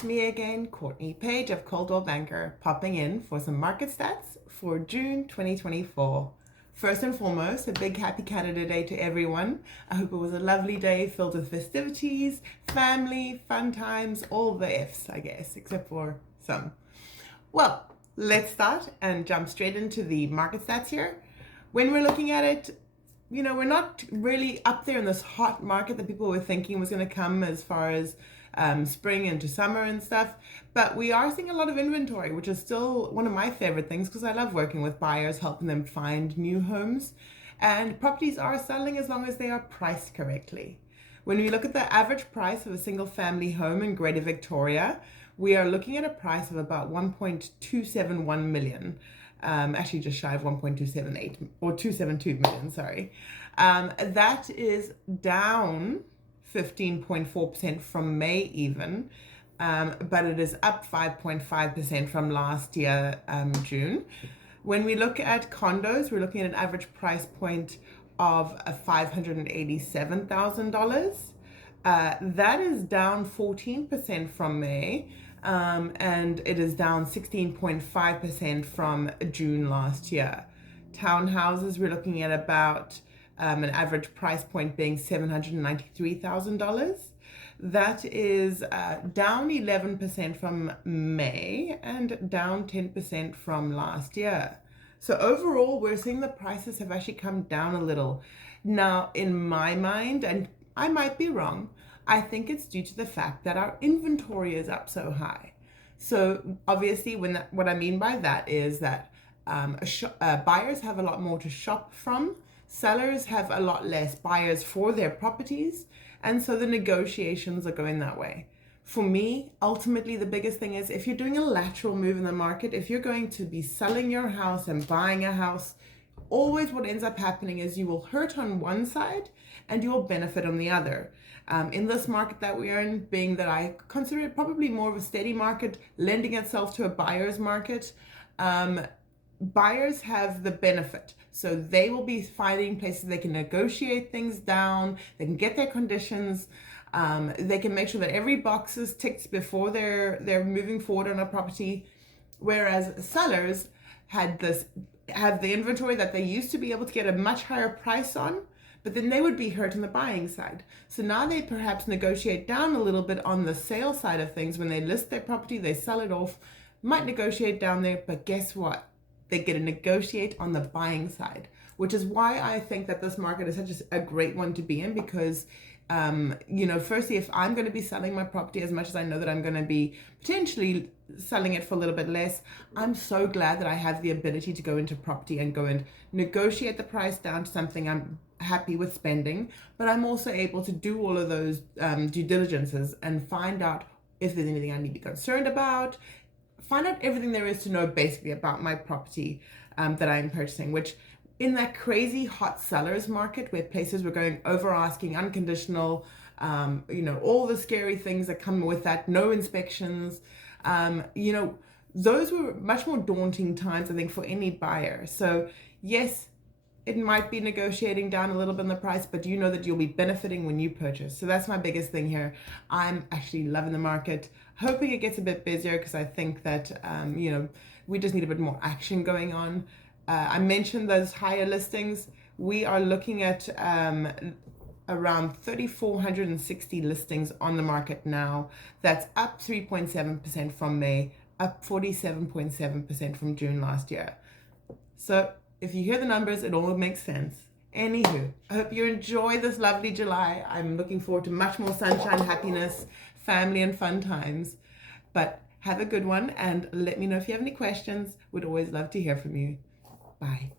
It's me again, Courtney Page of Coldwell Banker, popping in for some market stats for June 2024. First and foremost, a big happy Canada Day to everyone. I hope it was a lovely day filled with festivities, family, fun times, all the F's, I guess, except for some. Well, let's start and jump straight into the market stats here. When we're looking at it, we're not really up there in this hot market that people were thinking was going to come as far as spring into summer and stuff, but we are seeing a lot of inventory, which is still one of my favorite things because I love working with buyers, helping them find new homes, and properties are selling as long as they are priced correctly. When we look at the average price of a single family home in Greater Victoria, we are looking at a price of about 1.271 million. Actually just shy of 1.278 or 272 million, sorry. That is down 15.4% from May even, but it is up 5.5% from last year, June. When we look at condos, we're looking at an average price point of $587,000. That is down 14% from May, and it is down 16.5% from June last year. Townhouses, we're looking at about an average price point being $793,000. That is down 11% from May and down 10% from last year. So overall, we're seeing the prices have actually come down a little. Now, in my mind, and I might be wrong, I think it's due to the fact that our inventory is up so high. So obviously, what I mean by that is that buyers have a lot more to shop from. Sellers have a lot less buyers for their properties, and so the negotiations are going that way. For me, ultimately, the biggest thing is if you're doing a lateral move in the market, if you're going to be selling your house and buying a house, always what ends up happening is you will hurt on one side and you will benefit on the other. In this market that we are in, being that I consider it probably more of a steady market, lending itself to a buyer's market, buyers have the benefit. So they will be finding places they can negotiate things down, they can get their conditions, they can make sure that every box is ticked before they're moving forward on a property. Whereas sellers have the inventory that they used to be able to get a much higher price on, but then they would be hurt on the buying side. So now they perhaps negotiate down a little bit on the sale side of things. When they list their property, they sell it off, might negotiate down there, but guess what? They get to negotiate on the buying side, which is why I think that this market is such a great one to be in because, firstly, if I'm going to be selling my property as much as I know that I'm going to be potentially selling it for a little bit less, I'm so glad that I have the ability to go into property and go and negotiate the price down to something I'm happy with spending, but I'm also able to do all of those due diligences and find out if there's anything I need to be concerned about, find out everything there is to know basically about my property that I'm purchasing, which in that crazy hot sellers market where places were going over asking, unconditional, all the scary things that come with that, no inspections, those were much more daunting times, I think, for any buyer. So yes, it might be negotiating down a little bit in the price, but you know that you'll be benefiting when you purchase. So that's my biggest thing here. I'm actually loving the market, hoping it gets a bit busier because I think that, we just need a bit more action going on. I mentioned those higher listings. We are looking at around 3,460 listings on the market now. That's up 3.7% from May, up 47.7% from June last year. So if you hear the numbers, it all makes sense. Anywho, I hope you enjoy this lovely July. I'm looking forward to much more sunshine, happiness, family, and fun times. But have a good one, and let me know if you have any questions. Would always love to hear from you. Bye.